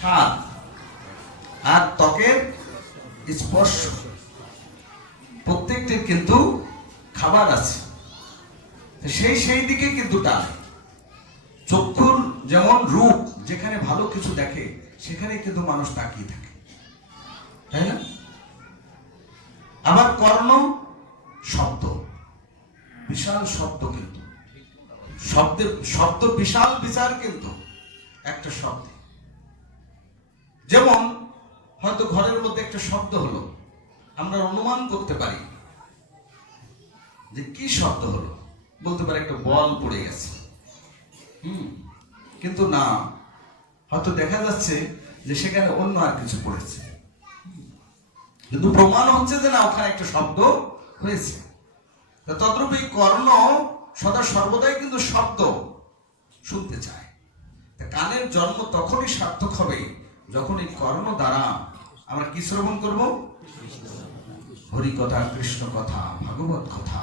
স্বাদ আর ত্বকের স্পর্শ, প্রত্যেকটির কিন্তু খাবার আছে, সেই দিকে কিন্তু টানে। চক্ষুর যেমন রূপ, যেখানে ভালো কিছু দেখে সেখানে কিন্তু মানুষ তাকিয়ে থাকে, তাই না? আবার কর্ণ, শব্দ, বিশাল শব্দ, কিন্তু শব্দ বিশাল বিচার কিন্তু একটা শব্দ। যেমন হয়তো ঘরের মধ্যে একটা শব্দ হলো, আমরা অনুমান করতে পারি যে কি শব্দ হলো, বলতে পারি একটা বল পড়ে গেছে। কিন্তু না, হয়তো দেখা যাচ্ছে যে সেখানে অন্য আর কিছু পড়েছে, কিন্তু প্রমাণ হচ্ছে যে না, ওখানে একটা শব্দ হয়েছে। তদ্রূপ এই কর্ণ সদা সর্বদাই কিন্তু শব্দ শুনতে চায়। কানের জন্ম তখনই সার্থক হবে যখন এই কর্ণ দ্বারা আমরা কি শ্রবণ করব? হরি কথা, কৃষ্ণ কথা, ভাগবত কথা।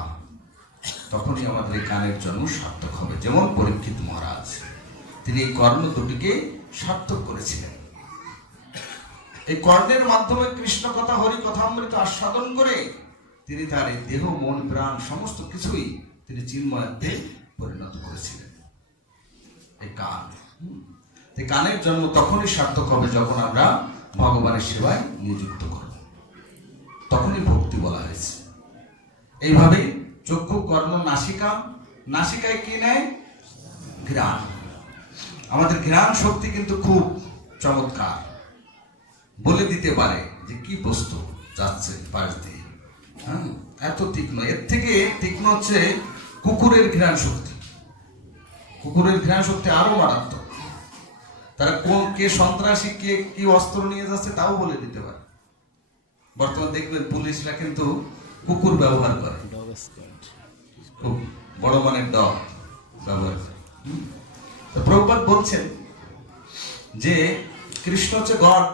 তখনই আমাদের এই কানের জন্ম সার্থক হবে। যেমন পরীক্ষিত মহারাজ, তিনি এই কর্ণ দুটিকে সার্থক করেছিলেন। এই কর্ণের মাধ্যমে কৃষ্ণ কথা, হরি কথা অমৃত আস্বাদন করে তিনি তার এই দেহ, মন, প্রাণ সমস্ত কিছুই তিনি চিন্ময়ত্বে পরিণত করেছিলেন। এই কান, এই কানের জন্ম তখনই সার্থক হবে যখন আমরা ভগবানের সেবায় নিযুক্ত করব, তখনই ভক্তি বলা হয়েছে। এইভাবে চক্ষু, কর্ণ, নাসিকা। নাসিকায় কি নেয়? ঘ্রাণ। আমাদের ঘ্রাণ শক্তি কিন্তু খুব চমৎকার, বলে দিতে পারে যে কি বস্তু যাচ্ছে পাশ দিয়ে। এত তীক্ষ্ণ। এর থেকে তীক্ষ্ণ হচ্ছে কুকুরের ঘ্রাণ শক্তি। কুকুরের ঘ্রাণ শক্তি আরো মারাত্মক। তারা কে সন্ত্রাসী, কে কি অস্ত্র নিয়ে যাচ্ছে তাও বলে দিতে পারে। বর্তমানে দেখবেন পুলিশরা কিন্তু কুকুর ব্যবহার করে, খুব বড় মানের ডগ ব্যবহার করে। তো প্রভুপাদ বলছেন যে কৃষ্ণ হচ্ছে গড।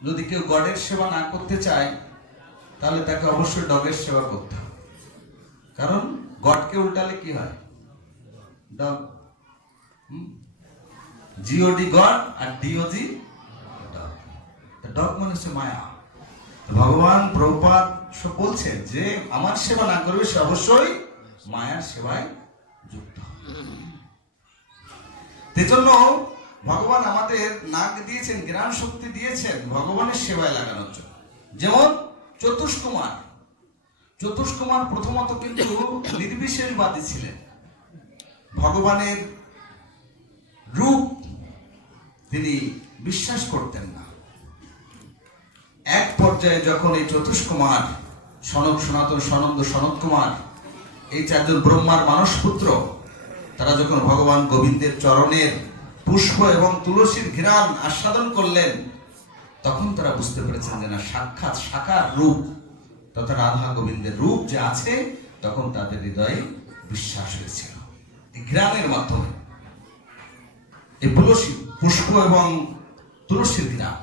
যদি কেউ গডের সেবা না করতে চায় তাহলে তাকে অবশ্যই ডগের সেবা করতে হবে। কারণ গডকে উল্টালে কি হয়? ডগ। জিওডি গড আর ডিওজি ডগ। ডগ মানে হচ্ছে মায়া। ভগবান প্রভুপাদ সব বলছেন যে আমার সেবা না করবে সে অবশ্যই মায়ার সেবায় যুক্ত হবে। সেজন্য ভগবান আমাদের নাক দিয়েছেন, জ্ঞান শক্তি দিয়েছেন ভগবানের সেবায় লাগানোর জন্য। যেমন চতুষ্কুমার। চতুষ্কুমার প্রথমত কিন্তু নির্বিশেষবাদী ছিলেন। ভগবানের রূপ তিনি বিশ্বাস করতেন না। এক পর্যায়ে যখন এই চতুষ্কুমার, সনক, সনাতন, সনন্দ, সনত কুমার, এই চারজন ব্রহ্মার মানস পুত্র, তারা যখন ভগবান গোবিন্দের চরণের পুষ্প এবং তুলসীর ঘ্রাণ আস্বাদন করলেন, তখন তারা বুঝতে পেরেছেন যে না, সাক্ষাৎ সাকার রূপ তথা রাধা গোবিন্দের রূপ যে আছে, তখন তাদের হৃদয়ে বিশ্বাস হয়েছিল এই ঘ্রাণের মাধ্যমে। এই তুলসী পুষ্প এবং তুলসীর ঘ্রাণ।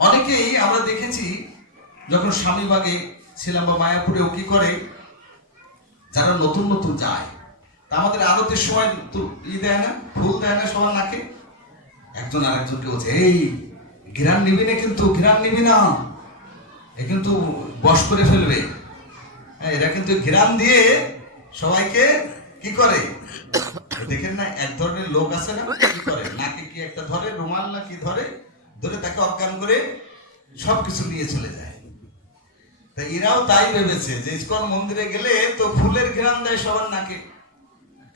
অনেকেই আমরা দেখেছি যখন স্বামীবাগে ছিলাম বা মায়াপুরেও কি করে, যারা নতুন নতুন যায়, তা আমাদের আরতির সময় দেয় না, ফুল দেয় না সবার নাকে। একজন আরেকজনকে বলছে, এই ঘ্রাণ নিবি না, কিন্তু ঘ্রাণ নিবি না, এ কিন্তু বশ করে ফেলবে। এরা কিন্তু ঘ্রাণ দিয়ে সবাইকে কি করে দেখেন না? এক ধরনের লোক আছে না, কি করে নাকে কি একটা ধরে, রুমাল না কি ধরে, ধরে তাকে অজ্ঞান করে সবকিছু নিয়ে চলে যায়। তা এরাও তাই ভেবেছে যে ইসকন মন্দিরে গেলে তো ফুলের ঘ্রাণ দেয় সবার নাকে।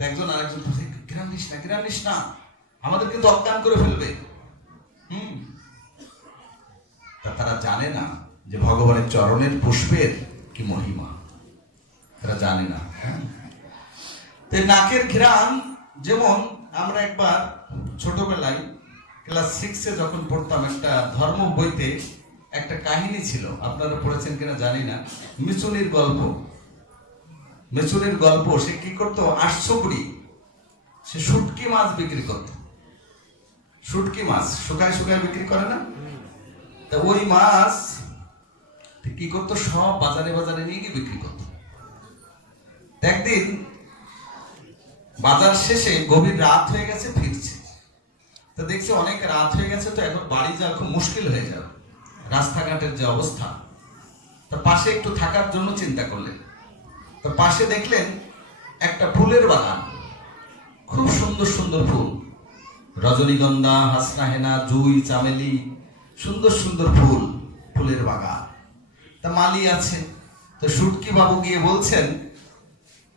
একজন আরেকজন ঘ্রাণ নিস না, ঘ্রাণ নিস না, আমাদের কিন্তু অজ্ঞান করে ফেলবে। তারা জানে না যে ভগবানের চরণের পুষ্পের কি মহিমা, তারা জানে না। নাকের ঘ্রাণ, যেমন আমরা একবার ছোটবেলায় ক্লাস 6-এ যখন পড়তাম, একটা ধর্ম বইতে একটা কাহিনী ছিল, আপনারা পড়েছেন কিনা জানি না, মিচুনির গল্প। মিচুনির গল্প, সে কি করতো, 800 কুড়ি সে শুটকি মাছ বিক্রি করত। শুটকি মাছ শুকায় শুকায় বিক্রি করে না, তা ওই মাছ কি করতো, সব বাজারে বাজারে নিয়ে গিয়ে বিক্রি করতো। একদিন বাজার শেষে গভীর রাত হয়ে গেছে, ফিরছে, তো দেখছি অনেক রাত হয়ে গেছে, তো এখন বাড়ি যাওয়া খুব মুশকিল হয়ে যাবে, রাস্তাঘাটের যে অবস্থা। তো পাশে একটু থাকার জন্য চিন্তা করলেন। তো পাশে দেখলেন একটা ফুলের বাগান, খুব সুন্দর সুন্দর ফুল, রজনীগন্ধা, হাসনা হেনা, জুই, চামেলি, সুন্দর সুন্দর ফুল, ফুলের বাগান। তা মালি আছে, তো সুটকি বাবু গিয়ে বলছেন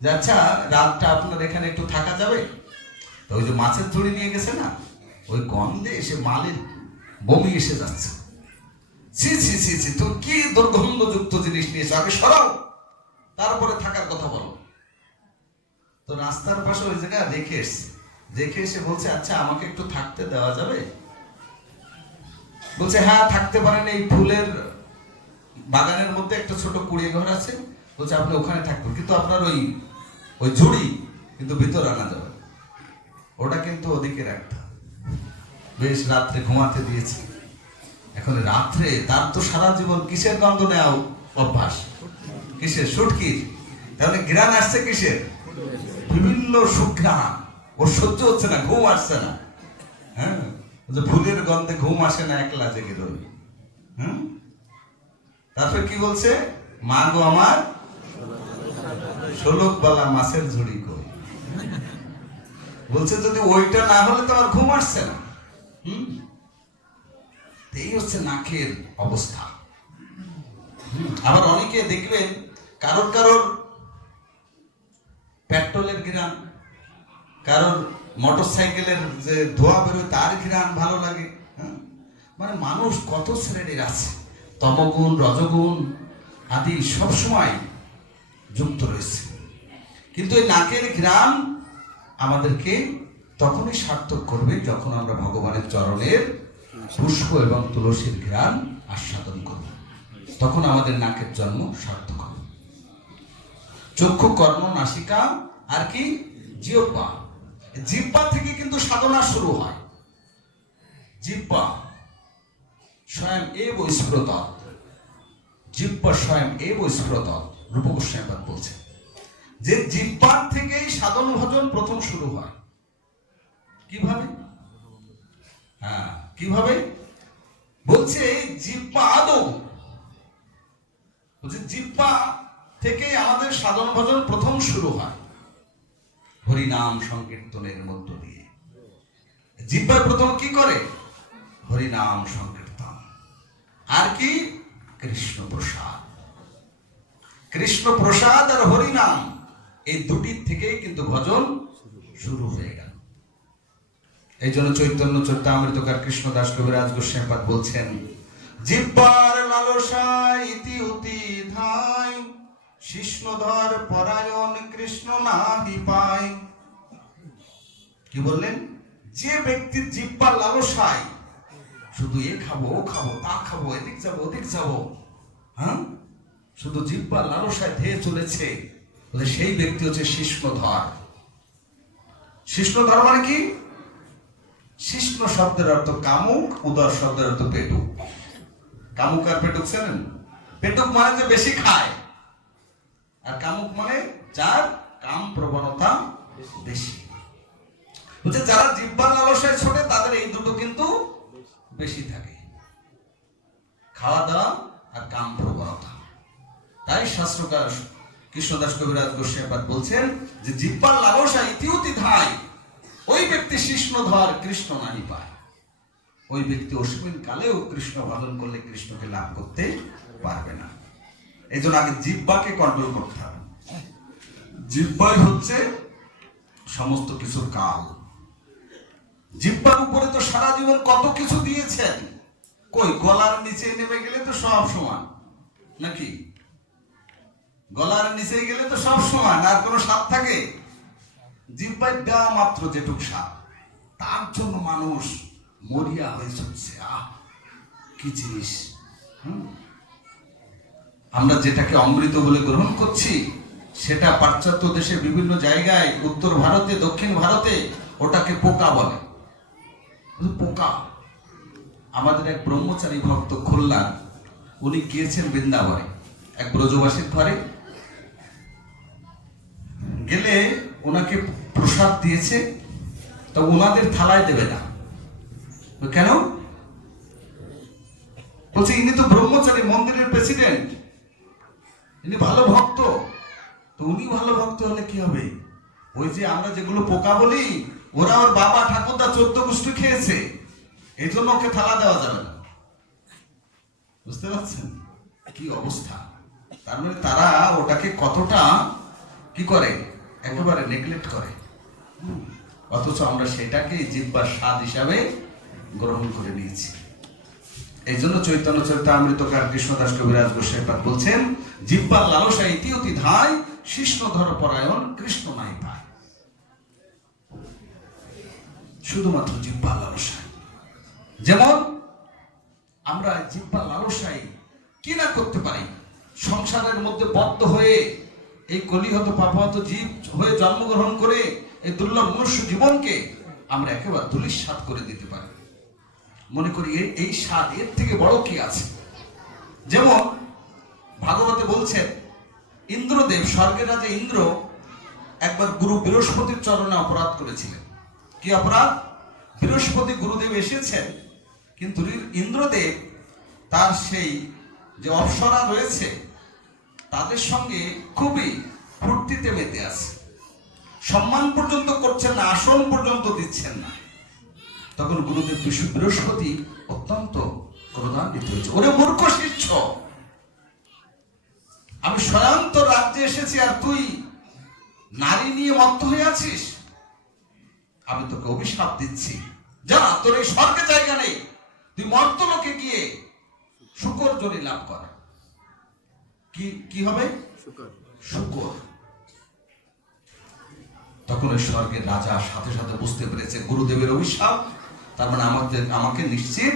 যে আচ্ছা রাতটা আপনার এখানে একটু থাকা যাবে? তো ওই যে মাছের ঝুড়ি নিয়ে গেছে না, ওই গন্ধে এসে মালির বমি এসে যাচ্ছে। ছি ছি ছি ছি, তুমি কি দুর্গন্ধযুক্ত জিনিস নিয়েছো, আগে সরাও, তারপরে থাকার কথা বলো। তো রাস্তার পাশে ওই জায়গায় রেখে এসছে, রেখে এসে বলছে আচ্ছা আমাকে একটু থাকতে দেওয়া যাবে? বলছে হ্যাঁ থাকতে পারেন, এই ফুলের বাগানের মধ্যে একটা ছোট কুড়িয়ে ঘর আছে, বলছে আপনি ওখানে থাকবেন, কিন্তু আপনার ওই ওই ঝুড়ি কিন্তু ভিতর আনা যাবে, ওটা কিন্তু ওদিকে রাখতে। বেশ রাত্রে ঘুমাতে দিয়েছি। এখন রাত্রে তার তো সারা জীবন কিসের গন্ধ নেওয়া অভ্যাস, কিসের? সুটকির। তাহলে ঘ্রাণ আসছে কিসের? বিভিন্ন সুঘ্রাণ, ওর সহ্য হচ্ছে না, ঘুম আসছে না। হ্যাঁ, ফুলের গন্ধে ঘুম আসে না, একলা জেগে রই। হ্যাঁ, তারপর কি বলছে? মা গো আমার ষোলক বালা মাছের ঝুড়ি কই। বলছে যদি ওইটা না হলে তো আর ঘুম আসছে না। এই হচ্ছে নাকের অবস্থা। আবার অনেকে দেখবেন কারোর কারোর পেট্রোলের ঘ্রাণ, কারোর মোটর সাইকেলের যে ধোয়া বেরোয় তার ঘ্রাণ ভালো লাগে। মানে মানুষ কত শ্রেণীর আছে, তমগুণ, রজগুণ আদি সবসময় যুক্ত রয়েছে। কিন্তু এই নাকের ঘ্রাণ আমাদেরকে তখনই সার্থক করবে যখন আমরা ভগবানের চরণের পুষ্প এবং তুলসীর ঘ্রাণ আস্বাদন করব, তখন আমাদের নাকের জন্ম সার্থক হবে। চক্ষু, কর্ণ, নাসিকা আর কি জিহ্বা, জিহ্বা থেকে কিন্তু সাধনা শুরু হয়। জিহ্বা স্বয়ং এব স্ফুরতৎ, জিহ্বা স্বয়ং এব স্ফুরতৎ, রূপ গোস্বামীপাদ বলছেন যে জিহ্বার থেকেই সাধন ভজন প্রথম শুরু হয়। কিভাবে? হ্যাঁ, কিভাবে বলছে? জিহ্বা আদৌ, বলছে জিহ্বা থেকে আমাদের সাধন ভজন প্রথম শুরু হয় হরিনাম সংকীর্তনের মধ্য দিয়ে। জিহ্বায় প্রথম কি করে? হরিনাম সংকীর্তন, আর কি কৃষ্ণ প্রসাদ। কৃষ্ণ প্রসাদ আর হরিনাম, এই দুটির থেকেই কিন্তু ভজন শুরু হয়ে গেল। এই জন্য চৈতন্য চরিতামৃতকার কৃষ্ণদাস কবিরাজ গোস্বামীপাদ বলছেন জিহ্বার লালসায় ইতি উতি ধায়, শিষ্ণধর পরায়ণ কৃষ্ণ নাহি পায়। কি বললেন? যে ব্যক্তির জিহ্বার লালসায় শুধু এ খাবো, ও খাবো, তা খাবো, এদিক যাবো, ওদিক যাবো, হ্যাঁ, শুধু জিহ্বার লালসায় ধেয়ে চলেছে, সেই ব্যক্তি হচ্ছে শিষ্ণধর। শিষ্ণধর মানে কি? শিষ্ণ শব্দের অর্থ কামুক, উদর শব্দের অর্থ পেটুক। কামুক আর পেটুক চেনেন? পেটুক মানে যে বেশি খায়, আর কামুক মানে যার কাম প্রবণতা বেশি। বলছে যারা জিহ্বার লালসায় ছোটে তাদের এই দুটো কিন্তু বেশি থাকে, খাওয়া দাওয়া আর কাম প্রবণতা। তাই শাস্ত্রকার কৃষ্ণদাস কবিরাজ গোস্বামীপাদ বলছেন যে জিহ্বার লালসা ইতিউতি ধায়, ওই ব্যক্তি শিষ্ণধর কৃষ্ণ নাহি পায়। ওই ব্যক্তি অসীম কালেও কৃষ্ণ ভজন করলে কৃষ্ণকে লাভ করতে পারবে না। এই জন্য আগে জিহ্বাকে কন্ট্রোল করতে হবে। জিহ্বাই হচ্ছে সমস্ত কিছুর কাল। জিহ্বার উপরে তো সারা জীবন কত কিছু দিয়েছেন, কই গলার নিচে নেমে গেলে তো সব সমান নাকি? গলার নিচে গেলে তো সব সমান, আর কোনো স্বাদ থাকে? জিহ্বায় দেওয়া মাত্র যেটুক স্বাদ, তার জন্য মানুষ মরিয়া হয়ে চলছে। কি জিনিস! আমরা যেটাকে অমৃত বলে গ্রহণ করছি, সেটা পাশ্চাত্য দেশে বিভিন্ন জায়গায়, উত্তর ভারতে, দক্ষিণ ভারতে ওটাকে পোকা বলে। পোকা। আমাদের এক ব্রহ্মচারী ভক্ত খুলনার, উনি গিয়েছেন বৃন্দাবনে এক ব্রজবাসীর ঘরে, গেলে ওনাকে প্রসাদ দিয়েছে, তো ওনাদের থালায় দেবে না, তো কেন? বলছে ইনি তো ব্রহ্মচারী, মন্দিরের প্রেসিডেন্ট, ইনি ভালো ভক্ত। তো উনি ভালো ভক্ত হলে কি হবে? ওই যে আমরা যেগুলো পোকা বলি, ওরা ওর বাবা ঠাকুরদা 14 গোষ্ঠী খেয়েছে, এই জন্য ওকে থালা দেওয়া যাবে না। বুঝতে পারছেন কি অবস্থা? তার মানে তারা ওটাকে কতটা কি করে, একেবারে নেগলেক্ট করে। অথচ আমরা সেটাকে জিহ্বার স্বাদ হিসাবে গ্রহণ করে নিয়েছি। এই জন্য চৈতন্য চরিতামৃতকার কৃষ্ণদাস কবিরাজ গোস্বামী পাদ বলছেন, জিহ্বার লালসা ইতি অতি ধায়, শিষ্ণধর পরায়ণ কৃষ্ণ নাই পায়। শুধুমাত্র জিহ্বার লালসায়। যেমন আমরা জিহ্বার লালসায় কি না করতে পারি, সংসারের মধ্যে বদ্ধ হয়ে এই কলিহত পাপহত জীব হয়ে জন্মগ্রহণ করে এই দুর্লভ মনুষ্য জীবনকে আমরা একেবারে ধূলিসাৎ করে দিতে পারি। মনে করি এই স্বাদ, এর থেকে বড় কি আছে? যেমন ভাগবতে বলছেন, ইন্দ্রদেব, স্বর্গের রাজা ইন্দ্র একবার গুরু বৃহস্পতির চরণে অপরাধ করেছিলেন। কি অপরাধ? বৃহস্পতি গুরুদেব এসেছেন, কিন্তু ইন্দ্রদেব তার সেই যে অপ্সরা রয়েছে তাদের সঙ্গে খুবই ফুর্তিতে মেতে আছে, সম্মান পর্যন্ত করছেন না, আসন পর্যন্ত দিচ্ছেন না। তখন গুরুদেব বৃহস্পতি অত্যন্ত ক্রোধান্বিত হয়েছে। ওরে মূর্খ শিষ্য, আমি স্বয়ন্ত রাজ্যে এসেছি আর তুই নারী নিয়ে মত্ত হয়ে আছিস। আমি তোকে অভিশাপ দিচ্ছি, যা, তোর এই স্বর্গে জায়গা নেই, তুই মর্তলোকে গিয়ে শুকর জনি লাভ কর। কি হবে? শুকর। তখন ওই স্বর্গের রাজা সাথে সাথে বুঝতে পেরেছে গুরুদেবের অভিশাপ, তার মানে আমাকে নিশ্চিত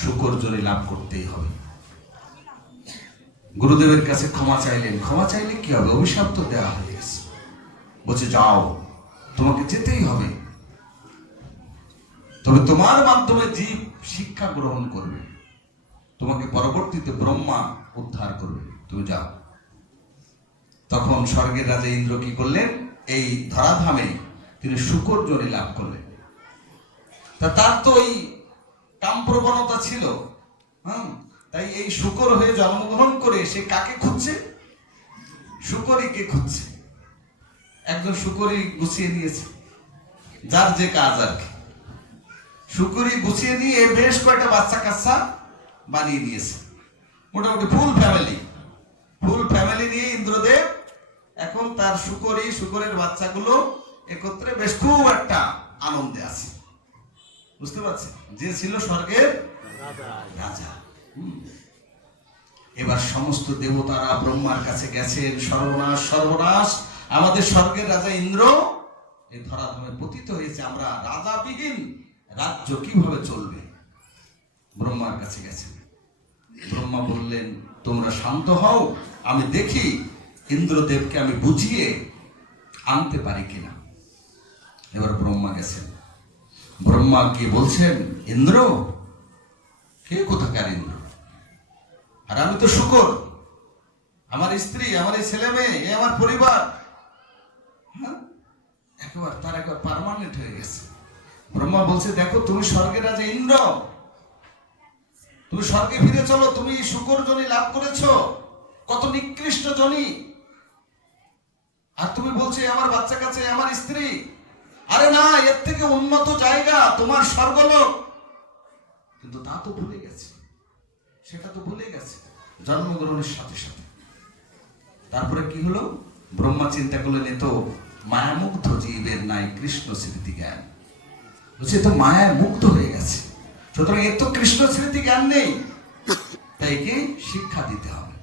শুকর জনি লাভ করতেই হবে। গুরুদেবের কাছে ক্ষমা চাইলেন। ক্ষমা চাইলে কি হবে? অভিশাপ তো দেওয়া হয়ে গেছে। বলছে যাও, তোমাকে যেতেই হবে, তবে তোমার মাধ্যমে জীব শিক্ষা গ্রহণ করবে, তোমাকে পরবর্তীতে ব্রহ্মা উদ্ধার করবে, তুমি যাও। তখন স্বর্গের রাজা ইন্দ্র কি করলেন? এই ধরাধামে তিনি শুকর জনি লাভ করলেন। তার তো ওই কামপ্রবণতা ছিল, তাই এই শুকর হয়ে জন্মগ্রহণ করে সে কাকে খুঁজছে? শুকরীকে খুঁজছে। একজন শুকরী গুছিয়ে নিয়েছে, যার যে কাজ আর কি। শুকরী গুছিয়ে নিয়ে বেশ কয়েকটা বাচ্চা কাচ্চা বানিয়ে নিয়েছে, মোটামুটি ফুল ফ্যামিলি নিয়ে ইন্দ্রদেব এখন তার শুকরের বাচ্চাগুলো একত্রে বেশ খুব একটা আনন্দে আছে। বুঝতে পারছেন? যে ছিল স্বর্গের রাজা। এবার সমস্ত দেবতারা ব্রহ্মার কাছে গেছেন, সর্বনাশ, আমাদের স্বর্গের রাজা ইন্দ্র এই ধরাধামে পতিত হয়েছে, আমরা রাজাবিহীন রাজ্য কিভাবে চলবে? ব্রহ্মার কাছে গেছেন। ব্রহ্মা বললেন, তোমরা শান্ত হও, আমি দেখি ইন্দ্রদেবকে আমি বুঝিয়ে আনতে পারি কিনা। এবার ব্রহ্মা গেছেন। ব্রহ্মা কি বলছেন, ইন্দ্র কে, কোথাকার ইন্দ্র? আর আমি তো শুকর, আমার স্ত্রী, আমার এই ছেলে মেয়ে, এ আমার পরিবার, তার একবার পার্মানেন্ট হয়ে গেছে। ব্রহ্মা বলছে, দেখো তুমি স্বর্গের রাজা ইন্দ্র, তুমি স্বর্গে ফিরে চলো, তুমি শুকর জনি লাভ করেছো, কত নিকৃষ্ট জনি, আর তুমি বলছো আমার বাচ্চা কাছে, আমার স্ত্রী। আরে না, এর থেকে উন্নত জায়গা তোমার স্বর্গলোক। কিন্তু তা তো ভুলে গেছে, সেটা তো ভুলে গেছে জন্মগ্রহণের সাথে সাথে। তারপরে কি হলো? ব্রহ্মা চিন্তা করলেন, এ তো মায়ামুগ্ধ জীবের নাই কৃষ্ণ স্মৃতি জ্ঞান। বলছে তো মায়ায় মুগ্ধ হয়ে গেছে, সুতরাং এর তো কৃষ্ণ স্মৃতি জ্ঞান নেই, তাই একে শিক্ষা দিতে হবে।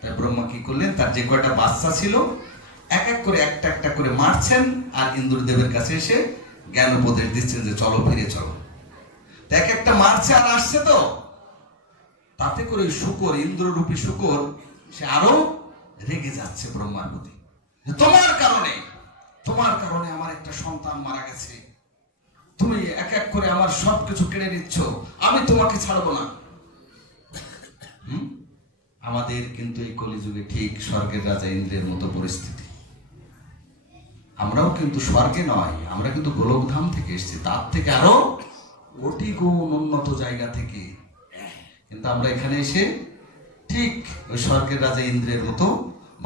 তাই ব্রহ্মা কি করলেন? তার যে কয়টা বাচ্চা ছিল এক এক করে একটা একটা করে মারছেন, আর ইন্দ্রদেবের কাছে এসে জ্ঞান উপদেশ দিচ্ছেন যে চলো, ফিরে চলো। এক একটা মারছে আর আসছে, তো তাতে করে শুকর, ইন্দ্ররূপী শুকর, সে আরো রেগে যাচ্ছে ব্রহ্মার প্রতি। তোমার কারণে আমার একটা সন্তান মারা গেছে, তুমি এক এক করে আমার সবকিছু কেড়ে নিচ্ছ, আমি তোমাকে ছাড়বো না। আমাদের কিন্তু এই কলিযুগে ঠিক স্বর্গের রাজা ইন্দ্রের মতো পরিস্থিতি। আমরাও কিন্তু স্বর্গে নয়, আমরা কিন্তু গোলকধাম থেকে এসেছি, তার থেকে আরো কোটি গুণ উন্নত জায়গা থেকে, কিন্তু আমরা এখানে এসে ঠিক ওই স্বর্গের রাজা ইন্দ্রের মতো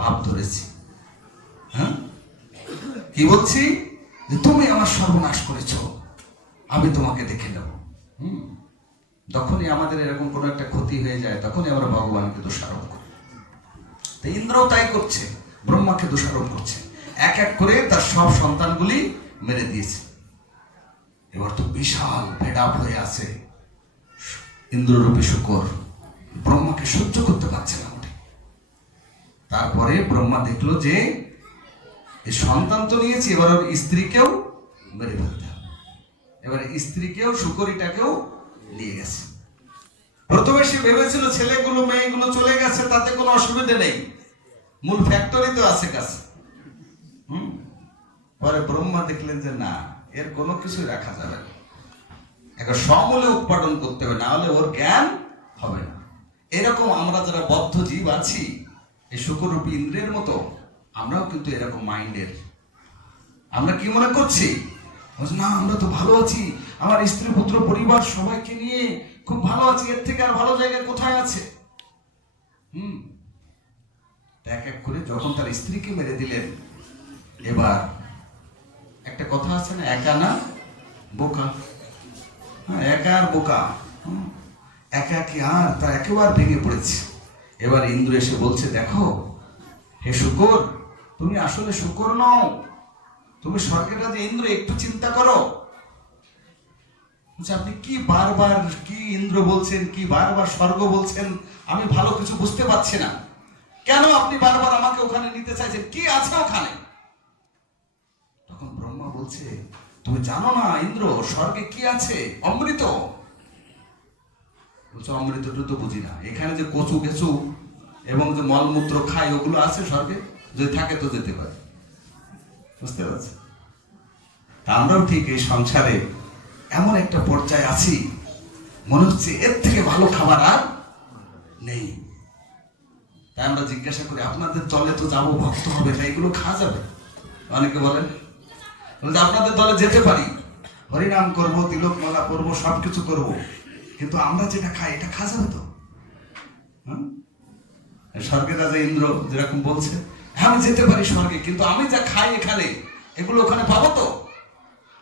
ভাব ধরেছি। হ্যাঁ, কি বলছি যে তুমি আমার সর্বনাশ করেছ, আমি তোমাকে দেখে নেব। যখনই আমাদের এরকম কোনো একটা ক্ষতি হয়ে যায় তখনই আমরা ভগবানকে দোষারোপ করি। তো ইন্দ্রও তাই করছে, ব্রহ্মাকে দোষারোপ করছে, এক এক করে তার সব সন্তানগুলি মেরে দিয়েছে। এবার তো বিশাল ভেড়াপ হয়ে আছে ইন্দ্ররূপী শুকর, ব্রহ্মাকে সহ্য করতে পারছে না মোটে। তারপরে ব্রহ্মা দেখলো যে এই সন্তান তো নিয়েছি, এবার ওর স্ত্রীকেও মেরে ফেলতে হবে। এবার স্ত্রীকেও শুকরিটাকেও নিয়ে গেছে। প্রথমে সে ভেবেছিল ছেলেগুলো মেয়েগুলো চলে গেছে, তাতে কোনো অসুবিধা নেই, মূল ফ্যাক্টরি তো আছে কাছে। পরে ব্রহ্মা দেখলেন যে না, এর কোনো কিছুই রাখা যাবে না, একটা সমূলে উৎপাদন করতে হবে, না হলে ওর জ্ঞান হবে না। এরকম আমরা যারা বদ্ধ জীব আছি, এই শুকররূপী ইন্দ্রের মতো আমরাও কিন্তু এরকম মাইন্ডের। আমরা কি মনে করছি, না আমরা তো ভালো আছি, আমার স্ত্রী পুত্র পরিবার সবাইকে নিয়ে খুব ভালো আছি, এর থেকে আর ভালো জায়গা কোথায় আছে। এক এক করে যখন তার স্ত্রীকে মেরে দিলেন, এবার একটা কথা আছে না, একা না বোকা। একা আর বোকা, একা কি আর তার একেবারে ভেঙে পড়েছে। এবার ইন্দ্র এসে বলছে, দেখো হে শুকর, তুমি আসলে শুকর নও, তুমি স্বর্গের রাজা ইন্দ্র, একটু চিন্তা করো। আপনি কি বারবার কি ইন্দ্র বলছেন, কি বারবার স্বর্গ বলছেন, আমি ভালো কিছু বুঝতে পারছি না। কেন আপনি বারবার আমাকে ওখানে নিতে চাইছেন, কি আছে ওখানে? তখন ব্রহ্মা বলছে, তুমি জানো না ইন্দ্র, স্বর্গে কি আছে? অমৃত। বলছো অমৃতটা তো বুঝি না, এখানে যে কচু কেঁচু এবং যে মলমূত্র খাই ওগুলো আছে স্বর্গে, যদি থাকে তো যেতে পারে। বুঝতে পারছি? আমরাও ঠিক এই সংসারে এমন একটা পর্যায়ে আছি, মনে হচ্ছে এর থেকে ভালো খাবার আর নেই। তাই আমরা জিজ্ঞাসা করি, আপনাদের দলে তো যাবো, ভক্ত হবে, তাই এগুলো খাওয়া যাবে? অনেকে বলেন আপনাদের দলে যেতে পারি, হরিনাম করব, তিলক মালা করবো, সবকিছু করব, কিন্তু আমরা যেটা খাই এটা খাওয়া যাবে তো? স্বর্গের রাজা ইন্দ্র যেরকম বলছে, আমি যেতে পারি স্বর্গে, কিন্তু আমি যা খাই এখানে, এগুলো ওখানে পাবো তো?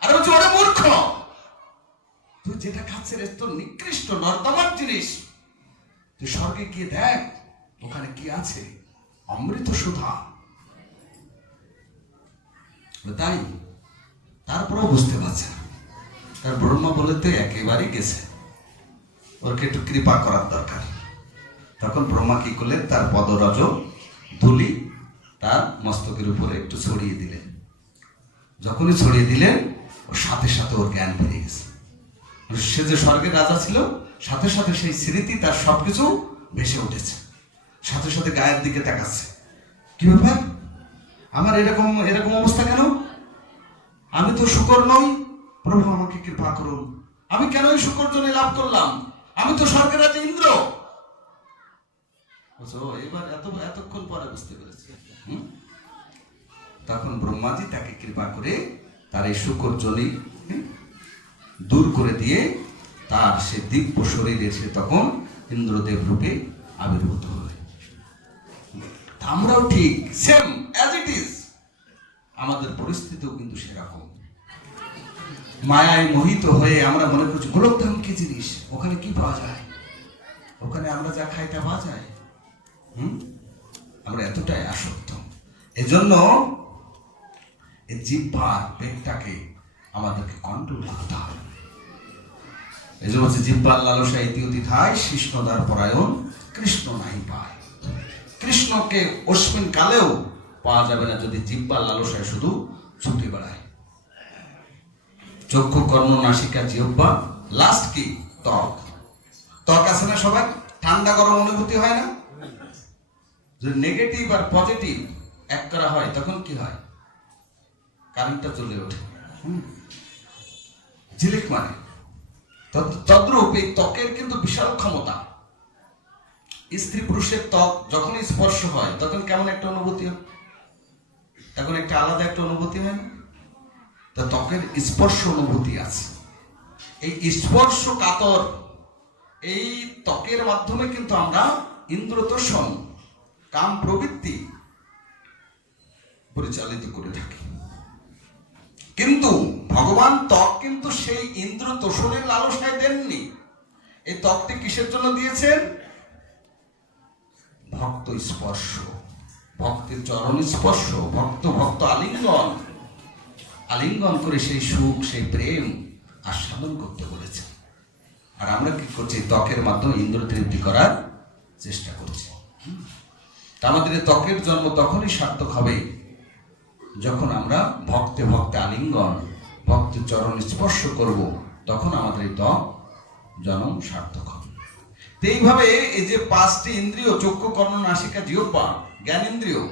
আর বলছি, ওরে মূর্খ, তুই যেটা খাচ্ছিস তো নিকৃষ্ট নর্দমার জিনিস, তুই স্বর্গে গিয়ে দেখ ওখানে কি আছে, অমৃত সুধা। তাই তারপরেও বুঝতে পারছে না। তার ব্রহ্মা বলে তো একেবারে গেছে, ওকে একটু কৃপা করার দরকার। তখন ব্রহ্মা কি করলেন, তার পদরজ ধুলি তার মস্তকের উপরে একটু ছড়িয়ে দিলেন। যখনই ছড়িয়ে দিলেন, ওর সাথে সাথে ওর জ্ঞান বেরিয়ে গেছে। সে যে স্বর্গের রাজা ছিল, সাথে সাথে সেই স্মৃতি তার সবকিছু ভেসে উঠেছে, সাথে সাথে গায়ের দিকে তাকাচ্ছে। কি ব্যাপার, আমার এরকম এরকম অবস্থা কেন? আমি তো শুকর নই, প্রভু আমাকে কৃপা করুন, আমি কেন এই শুকর জন্য লাভ করলাম? আমি তো স্বর্গের রাজা ইন্দ্র। এবার এতক্ষণ পরে বুঝতে পেরেছি। তখন ব্রহ্মাজি তাকে কৃপা করে তার এই শুকর জনি দূর করে দিয়ে তার সে দিব্য শরীরে সে তখন ইন্দ্রদেব রূপে আবির্ভূত হয়। আমরাও ঠিক সেম অ্যাজ ইট ইজ, আমাদের পরিস্থিতিও কিন্তু সেরকম। মায়ায় মোহিত হয়ে আমরা মনে করছি গোলকধাম কি জিনিস, ওখানে কি পাওয়া যায়, ওখানে আমরা যা খাই তা পাওয়া যায়। আমরা এতটাই আসক্ত। এজন্য এই জিহ্বার পেটটাকে আমাদেরকে কন্ট্রোল করতে হবে। এই জন্য হচ্ছে জিহ্বার লালসা ইতি অতিথায় কৃষ্ণদার পরায়ণ কৃষ্ণ নাই পায়। কৃষ্ণকে অস্মিন কালেও পাওয়া যাবে না যদি জিহ্বার লালসায় শুধু ছুটে বেড়ায়। চক্ষু কর্ণ নাসিকা জিহ্বা, লাস্ট কি ত্বক। ত্বক আছে না সবাই, ঠান্ডা গরম অনুভূতি হয় না? যদি নেগেটিভ আর পজিটিভ এক করা হয় তখন কি হয়, কারেন্টটা জ্বলে ওঠে, ঝিলিক মানে। তদ্রূপ এই ত্বকের কিন্তু বিশাল ক্ষমতা। স্ত্রী পুরুষের ত্বক যখন স্পর্শ হয় তখন কেমন একটা অনুভূতি হয়, তখন একটা আলাদা একটা অনুভূতি হয় না? তা ত্বকের স্পর্শ অনুভূতি আছে। এই স্পর্শ কাতর এই ত্বকের মাধ্যমে কিন্তু আমরা ইন্দ্রতোষণ, কাম প্রবৃত্তি পরিচালিত করে থাকি। কিন্তু ভগবান ত্বক কিন্তু সেই ইন্দ্র তোষণের লালসায় দেননি। এই ত্বকটি কিসের জন্য দিয়েছেন? ভক্ত স্পর্শ, ভক্তের চরণ স্পর্শ, ভক্ত ভক্ত আলিঙ্গন, আলিঙ্গন করে সেই সুখ, সেই প্রেম আস্বাদন করতে বলেছে। আর আমরা কি করছি? ত্বকের মাধ্যমে ইন্দ্র তৃপ্তি করার চেষ্টা করছি। আমাদের ত্বকের জন্ম তখনই সার্থক হবে যখন আমরা ভক্তে ভক্তে আলিঙ্গন, ভক্তের চরণ স্পর্শ করব, তখন আমাদের এই ত্বক জন্ম সার্থক হবে। তো এইভাবে এই যে পাঁচটি ইন্দ্রিয়, চক্ষু কর্ণ নাসিকা জিহ্বা জ্ঞানেন্দ্রিয়,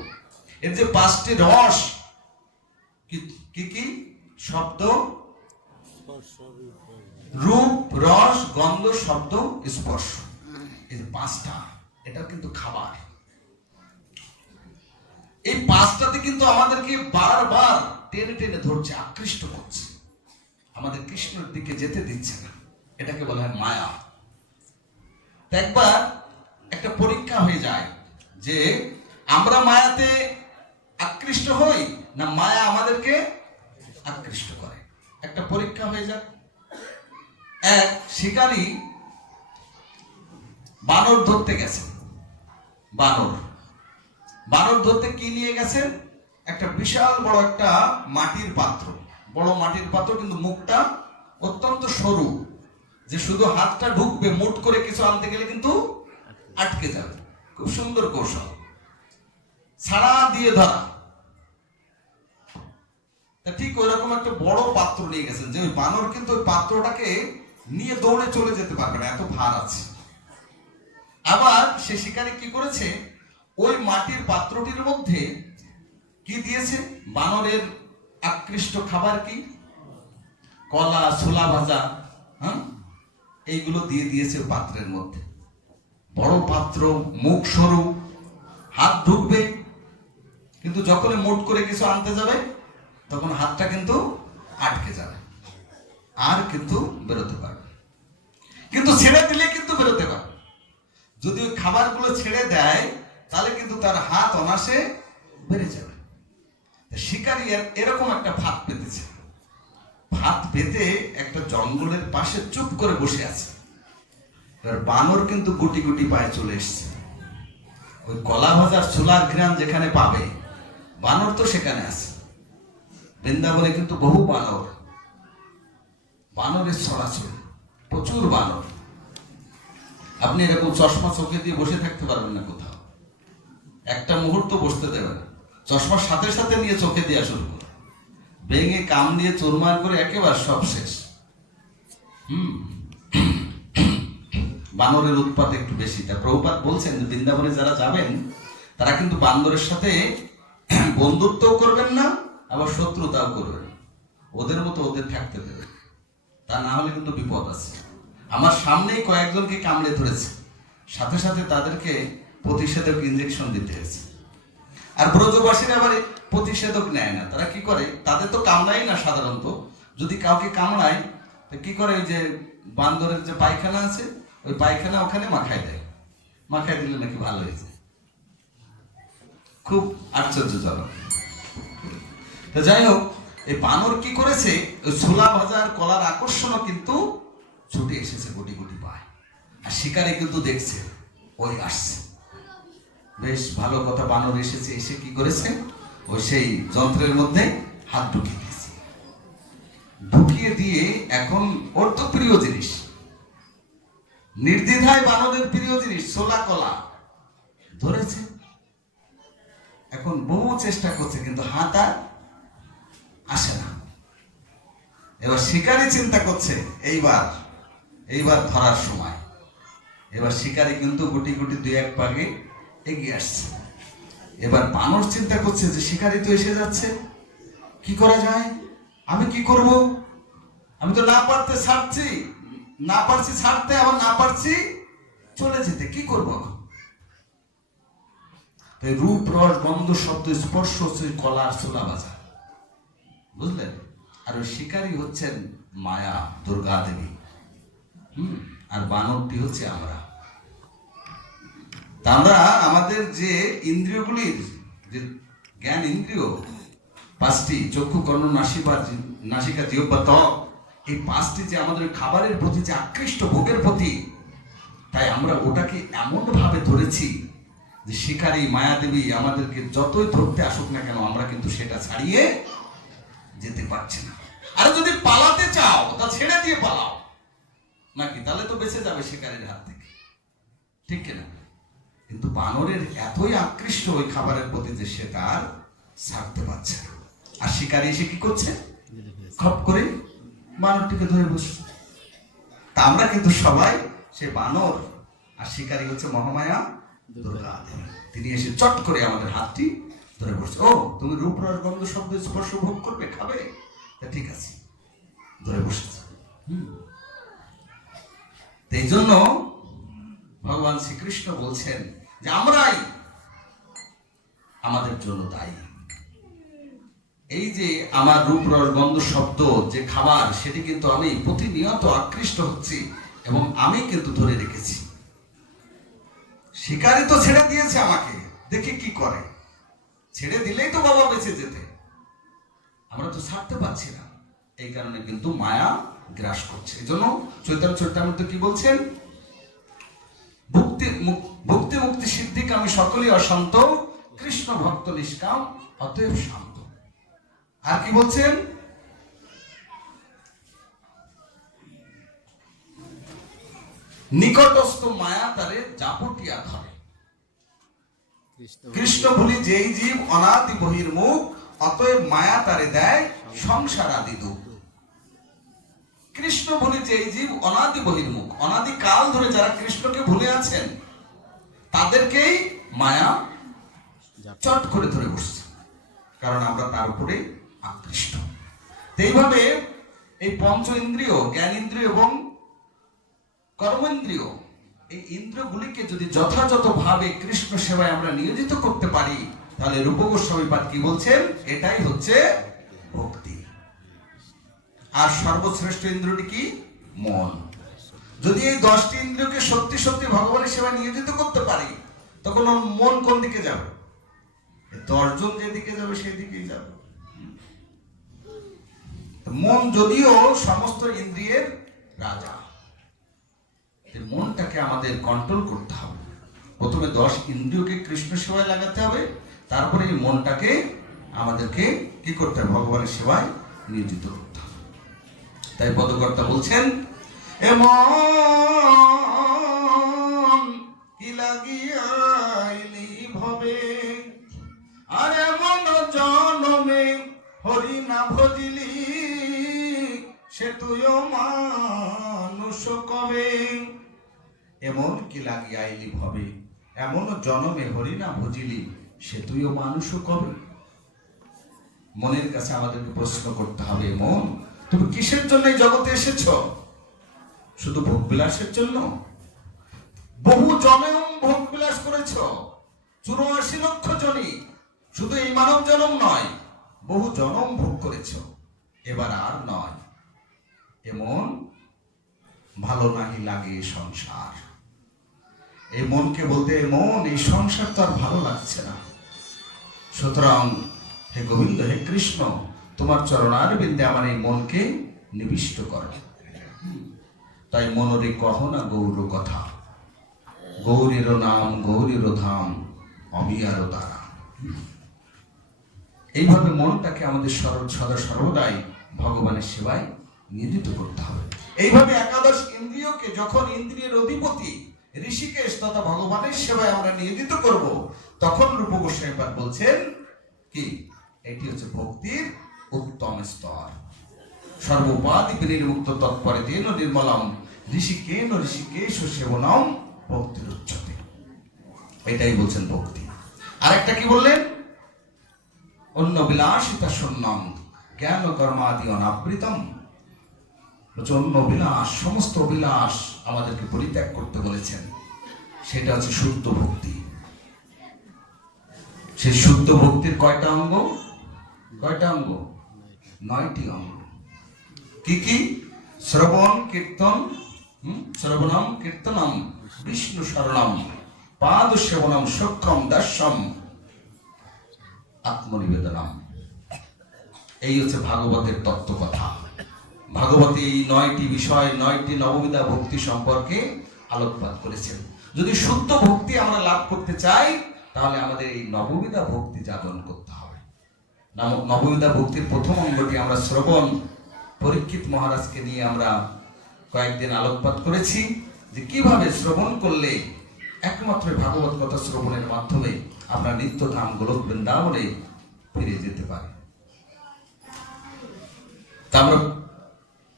এর যে পাঁচটি রস, কি কি? শব্দ, রূপ, রস, গন্ধ, শব্দ, স্পর্শ, এই যে পাঁচটা, এটা কিন্তু খাবার। এই পাঁচটাতে কিন্তু আমাদেরকে বারবার টেনে টেনে ধরছে, আকৃষ্ট করছে, আমাদের কৃষ্ণের দিকে যেতে দিচ্ছে না। এটাকে বলা হয় মায়া। একবার একটা পরীক্ষা হয়ে যায় যে আমরা মায়াতে আকৃষ্ট হই না মায়া আমাদেরকে আকৃষ্ট করে। একটা পরীক্ষা হয়ে যায়। এক শিকারী বানর ধরতে গেছে। বানর ধরতে কি নিয়ে গেছেন? একটা বিশাল বড় একটা মাটির পাত্র, বড় মাটির পাত্র, কিন্তু মুখটা অত্যন্ত সরু, যে শুধু হাতটা ঢুকবে, মুট করে কিছু আনতে গেলে কিন্তু আটকে যাবে। খুব সুন্দর কৌশল, ছাড়া দিয়ে ধরা। ঠিক ওই রকম একটা বড় পাত্র নিয়ে গেছেন, যে ওই বানর কিন্তু ওই পাত্রটাকে নিয়ে দৌড়ে চলে যেতে পারবে না, এত ভার আছে। আবার সে শিকারী কি করেছে? ওই মাটির পাত্রটির মধ্যে কি দিয়েছে? বানরের আকৃষ্ট খাবার কি? কলা, ছোলা ভাজা, এইগুলো দিয়ে দিয়েছে পাত্রের মধ্যে। বড় পাত্র, মুখ সরু, হাত ঢুকবে, কিন্তু যখন মোট করে কিছু আনতে যাবে তখন হাতটা কিন্তু আটকে যাবে, আর কিন্তু বেরোতে পারবে। কিন্তু ছেড়ে দিলে কিন্তু বেরোতে পারবে। যদি ওই খাবারগুলো ছেড়ে দেয় তাহলে কিন্তু তার হাত অনাসে বেড়ে যাবে। শিকারী এরকম একটা ফাঁদ পেতেছে। ফাঁদ পেতে একটা জঙ্গলের পাশে চুপ করে বসে আছে। এবার বানর কিন্তু গুটি গুটি পায়ে চলে এসছে। ওই কলা ভাজার ছোলার ঘ্রাণ যেখানে পাবে, বানর তো সেখানে আছে। বৃন্দাবনে কিন্তু বহু বানর, বানরের ছড়াছড়ি, প্রচুর বানর। আপনি এরকম চশমা চোখে দিয়ে বসে থাকতে পারবেন না কোথাও, একটা মুহূর্ত বসতে দেবেন। চশমার সাথে সাথে নিয়ে চোখে দেওয়া শুরু করে, ভেঙে কাম দিয়ে চুরমার করে একেবারে সব শেষ। বানরের উৎপাত একটু বেশি। তা প্রভুপাদ বলছেন যে বৃন্দাবনে যারা যাবেন তারা কিন্তু বান্দরের সাথে বন্ধুত্বও করবেন না, আবার শত্রুতাও করবেন। ওদের মতো ওদের থাকতে দেবেন, তা না হলে কিন্তু বিপদ আছে। আমার সামনেই কয়েকজনকে কামড়ে ধরেছে, সাথে সাথে তাদেরকে প্রতিষেধক ইঞ্জেকশন দিতে হয়েছে। আর ব্রজবাসীরা আবার প্রতিষেধক নেয় না। তারা কি করে? তাদের তো কামড়ায় না সাধারণত। যদি কাউকে কামড়ায় কি করে? ওই যে বান্দরের যে পায়খানা আছে, ওই পায়খানা ওখানে মাখায় দেয়, মাখায় দিলে নাকি ভালো হয়েছে। খুব আশ্চর্যজনক। তো যাই হোক, এই বানর কি করেছে? ওই ছোলা ভাজার কলার আকর্ষণও কিন্তু ছুটে এসেছে গুটি গুটি পায়। আর শিকারে কিন্তু দেখছে ওই আসছে, বেশ ভালো কথা। বানর এসেছে, এসে কি করেছে? ওই সেই যন্ত্রের মধ্যে হাত ঢুকিয়ে দিয়েছে। ঢুকিয়ে দিয়ে এখন ওর তো প্রিয় জিনিস, নির্দ্বিধায় বানরের প্রিয় জিনিস ছোলা কলা ধরেছে। এখন বহু চেষ্টা করছে, কিন্তু হাত আর আসে না। এবার শিকারী চিন্তা করছে এইবার ধরার সময়। এবার শিকারী কিন্তু গুটি গুটি দুই এক পাগে এগিয়ে আসছে। এবার বানর চিন্তা করছে যে শিকারী তো এসে যাচ্ছে, কি করা যায়? আমি কি করব? আমি তো না পারছি ছাড়তে, আবার না পারছি চলে যেতে, কি করব? তাই রূপ, রস, গন্ধ, শব্দ, স্পর্শ হচ্ছে কলার ছোলা ভাজা, বুঝলেন? আর ওই শিকারী হচ্ছেন মায়া, দুর্গা দেবী। আর বানরটি হচ্ছে আমরা। তা আমরা আমাদের যে ইন্দ্রিয়গুলির যে জ্ঞান ইন্দ্রিয় পাঁচটি, চক্ষু, কর্ণ, নাসিকা, জিহ্বা, ত্বক, এই পাঁচটি যে আমাদের খাবারের প্রতি যে আকৃষ্ট, ভোগের প্রতি, তাই আমরা ওটাকে এমন ভাবে ধরেছি যে শিকারী মায়াদেবী আমাদেরকে যতই ধরতে আসুক না কেন, আমরা কিন্তু সেটা ছাড়িয়ে যেতে পারছি না। আর যদি পালাতে চাও তা ছেড়ে দিয়ে পালাও নাকি, তাহলে তো বেঁচে যাবে শিকারীর হাত থেকে, ঠিক কিনা? কিন্তু বানরের এতই আকৃষ্ট ওই খাবারের প্রতি যে সে তার ছাড়তে পারছে না। আর শিকারী এসে কি করছে? খপ করে বানরটিকে ধরে বসছে। তা আমরা কিন্তু সবাই সে বানর, আর শিকারী হচ্ছে মহামায়া দুর্গা দেবী। তিনি এসে চট করে আমাদের হাতটি ধরে বসছে। ও, তুমি রূপ, রস, গন্ধ, শব্দ, স্পর্শ ভোগ করবে, খাবে? তা ঠিক আছে, ধরে বসেছে। এই জন্য ভগবান শ্রীকৃষ্ণ বলছেন যে আমরাই আমাদের জন্য দায়ী। এই যে আমার রূপ, রস, গন্ধ, শব্দ যে খাবার, সেটি কিন্তু আমি প্রতিনিয়ত আকৃষ্ট হচ্ছি এবং আমি কিন্তু ধরে রেখেছি। শিকারী তো ছেড়ে দিয়েছে আমাকে, দেখি কি করে। ছেড়ে দিলেই তো বাবা বেঁচে যেতে, আমরা তো ছাড়তে পারছি না। এই কারণে কিন্তু মায়া গ্রাস করছে। এই জন্য চৈতন্য চরিতামৃতে কি বলছেন? ভক্তি মুক্তি সিদ্ধিক আমি সকলেই অশান্ত, কৃষ্ণ ভক্ত নিষ্কাম অতএব শান্ত। আর কি বলছেন? নিকটস্থ মায়া তারে জাপটিয়া ধরে, কৃষ্ণ ভুলি যেই জীব অনাদি বহির্মুখ, অতএব মায়া তারে দেয় সংসার আদি দুঃখ। কৃষ্ণ ভুলি যেই জীব অনাদি বহির্মুখ, অনাদি কাল ধরে যারা কৃষ্ণকে ভুলে আছেন তাদেরকেই মায়া চট করে ধরে বসছে, কারণ আমরা তার উপরে আকৃষ্ট। এইভাবে এই পঞ্চ ইন্দ্রিয়, জ্ঞান ইন্দ্রিয় এবং কর্মেন্দ্রিয়, এই ইন্দ্রিয়গুলিকে যদি যথাযথভাবে কৃষ্ণ সেবায় আমরা নিয়োজিত করতে পারি, তাহলে রূপ গোস্বামী পাদ কি বলছেন? এটাই হচ্ছে ভক্তি। আর সর্বশ্রেষ্ঠ ইন্দ্রিয়টি কি? মন। যদি এই 10টি ইন্দ্রিয়কে সত্যি সত্যি ভগবানের সেবায় নিয়োজিত করতে পারি, তখন মন কোন দিকে যাবে? 10 জন যেদিকে যাবে সেই দিকেই যাবে। মন যদিও সমস্ত ইন্দ্রিয়ের রাজা, মনটাকে আমাদের কন্ট্রোল করতে হবে। প্রথমে 10 ইন্দ্রিয়কে কৃষ্ণ সেবায় লাগাতে হবে, তারপরে এই মনটাকে আমাদেরকে কি করতে হবে? ভগবানের সেবায় নিয়োজিত করতে হবে। তাই পদকর্তা বলছেন, এ মন কি লাগিয়াইলি ভবে, আর এমন জনমে হরি না ভজিলি, সে তুইও মানুষ কবে। এমন কি লাগিয়াইলি ভবে, এমন জনমে হরি না ভজিলি, সে তুইও মানুষ কবে। মনের কাছে আমাদেরকে প্রশ্ন করতে হবে, মন তুমি কিসের জন্য এই জগতে এসেছ? শুধু ভোগ বিলাসের জন্য? বহু জনম ভোগ বিলাস করেছ, 84 লক্ষ জনই, শুধু এই মানব জনম নয়, বহু জনম ভোগ করেছ, এবার আর নয়। এমন ভালো নাহি লাগে সংসার। এই মনকে বলতে, মন এই সংসার তো আর ভালো লাগছে না, সুতরাং হে গোবিন্দ, হে কৃষ্ণ, তোমার চরণার বিন্দে আমার এই মনকে নিবিষ্ট করো। তাই মনরে কহ না গৌর কথা, গৌরীর নাম গৌরীর ধাম অমিয়ার দ্বারা। এইভাবে মনটাকে আমাদের সদা সর্বদাই ভগবানের সেবায় নিয়োজিত করতে হবে। এইভাবে একাদশ ইন্দ্রিয়কে যখন ইন্দ্রিয়ের অধিপতি ঋষিকেশ তথা ভগবানের সেবায় আমরা নিয়োজিত করব, তখন রূপ গোস্বামী পাদ বলছেন কি? এটি হচ্ছে ভক্তির উত্তম স্তর। সর্বোপাধি বিনির্মুক্ত তৎপরে তেন নির্মলম, ঋষিকেন ঋষিকেশ সেবনম ভক্তির উচ্চতে। এটাই বলছেন ভক্তি। আরেকটা কি বললেন? অন্য বিলাসিতা শূন্যম জ্ঞান কর্মাদি অনাবৃতম। অন্য বিলাস, সমস্ত অভিলাষ আমাদেরকে পরিত্যাগ করতে বলেছেন। সেটা হচ্ছে শুদ্ধ ভক্তি। সেই শুদ্ধ ভক্তির কয়টা অঙ্গ? 9টি অঙ্গ। কি কি? শ্রবণ, কীর্তন, শ্রবণম কীর্তনম বিষ্ণু শরণম পাদ সেবনম সক্ষম দর্শম আত্মনিবেদনম। এই হচ্ছে ভাগবতের তত্ত্ব কথা। ভাগবতে এই 9টি বিষয়, 9টি নববিধা ভক্তি সম্পর্কে আলোকপাত করেছেন। যদি শুদ্ধ ভক্তি আমরা লাভ করতে চাই, তাহলে আমাদের এই নববিধা ভক্তি জাগরণ করতে হবে। নববিধা ভক্তির প্রথম অঙ্গটি আমরা শ্রবণ, পরীক্ষিত মহারাজকে নিয়ে আমরা কয়েকদিন আলোকপাত করেছি যে কিভাবে শ্রবণ করলে একমাত্র ভাগবত কথা শ্রবণের মাধ্যমে আমরা নিত্যধাম গোলক বৃন্দাবনে ফিরে যেতে পারি। তা আমরা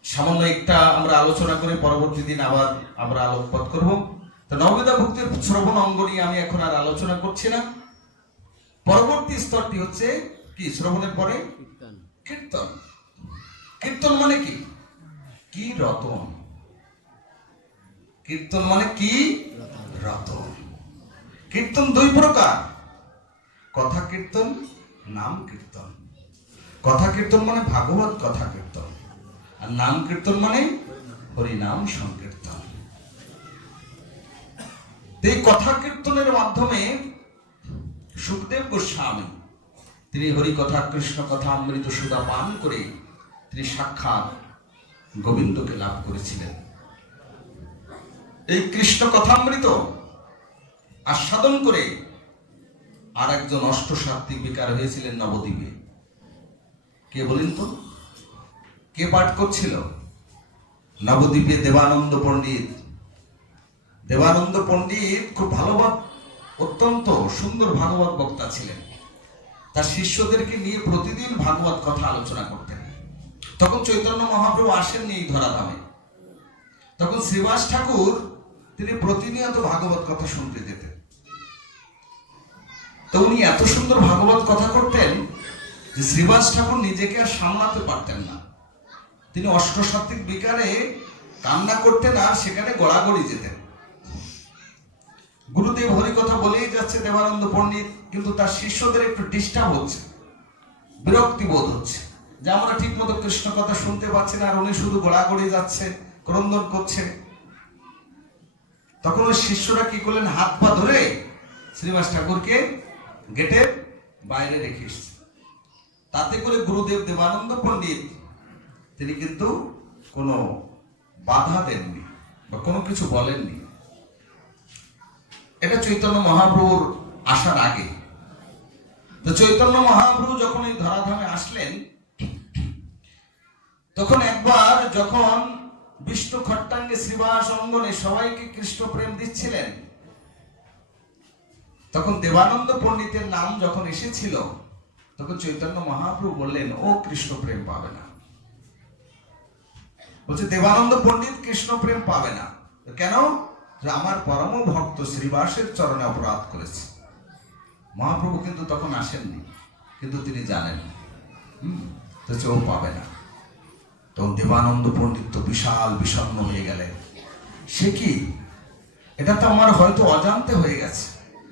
সামান্য একটা আমরা আলোচনা করে পরবর্তী দিন আবার আমরা আলোকপাত করব। তো নববিধা ভক্তির শ্রবণ অঙ্গ নিয়ে আমি এখন আর আলোচনা করছি না। পরবর্তী স্তরটি হচ্ছে কি? শ্রবণের পরে কীর্তন। কীর্তন মানে কি? কি রতন। কীর্তন মানে কি? রতন। কীর্তন 2 প্রকার, কথা কীর্তন, নাম কীর্তন। কথা কীর্তন মানে ভাগবত কথা কীর্তন, আর নাম কীর্তন মানে হরিনাম সংকীর্তন। এই কথা কীর্তনের মাধ্যমে সুখদেব গোস্বামী তিনি হরি কথা কৃষ্ণ কথা অমৃত সুধা পান করে তিনি সাক্ষাৎ গোবিন্দকে লাভ করেছিলেন। এই কৃষ্ণ কথামৃত আস্বাদন করে আর একজন অষ্টসাত্ত্বিক বিকার হয়েছিলেন নবদ্বীপে। কে বলেন তো? কে পাঠ করছিল? নবদ্বীপে দেবানন্দ পণ্ডিত। দেবানন্দ পণ্ডিত খুব ভালোবাদ, অত্যন্ত সুন্দর ভাগবত বক্তা ছিলেন। তার শিষ্যদেরকে নিয়ে প্রতিদিন ভাগবত কথা আলোচনা করতেন। তখন চৈতন্য মহাপ্রভু আসেননি এই ধরাধামে। তখন শ্রীবাস ঠাকুর তিনি প্রতিনিয়ত ভাগবত কথা শুনতে যেতেন। তো উনি এত সুন্দর ভাগবত কথা করতেন যে শ্রীবাস ঠাকুর নিজেকে আর সামলাতে পারতেন না। তিনি অষ্টসাত্ত্বিক বিকারে কান্না করতেন আর সেখানে গড়াগড়ি যেতেন। গুরুদেব হরি কথা বলেই যাচ্ছে দেবানন্দ পণ্ডিত, কিন্তু তার শিষ্যদের একটু ডিস্টার্ব হচ্ছে, বিরক্তি বোধ হচ্ছে যে আমরা ঠিক মতো কৃষ্ণ কথা শুনতে পাচ্ছি না, আর উনি শুধু গড়াগড়ি যাচ্ছে, ক্রন্দন করছে। তখন ওই শিষ্যরা কি করলেন? হাত পা ধরে শ্রীবাস ঠাকুরকে গেটের বাইরে রেখে এসছে। তাতে করে গুরুদেব দেবানন্দ পণ্ডিত তিনি কিন্তু কোনো বাধা দেননি বা কোনো কিছু বলেননি। এটা চৈতন্য মহাপ্রভুর আসার আগে। তো চৈতন্য মহাপ্রভু যখন এই ধরাধামে আসলেন, তখন একবার যখন বিষ্ণু খট্টাঙ্গে শ্রীবাস অঙ্গনে সবাইকে কৃষ্ণ প্রেম দিচ্ছিলেন, তখন দেবানন্দ পণ্ডিতের নাম যখন এসেছিল, তখন চৈতন্য মহাপ্রভু বললেন, ও কৃষ্ণ প্রেম পাবে না। বলছে দেবানন্দ পণ্ডিত কৃষ্ণ প্রেম পাবে না। কেন? যে আমার পরম ভক্ত শ্রীবাসের চরণে অপরাধ করেছে। মহাপ্রভু কিন্তু তখন আসেননি, কিন্তু তিনি জানেন তো ও পাবে না। তখন দেবানন্দ পণ্ডিত তো বিশাল বিষণ্ণ হয়ে গেলেন। সে কি? এটা তো আমার হয়তো অজান্তে হয়ে গেছে।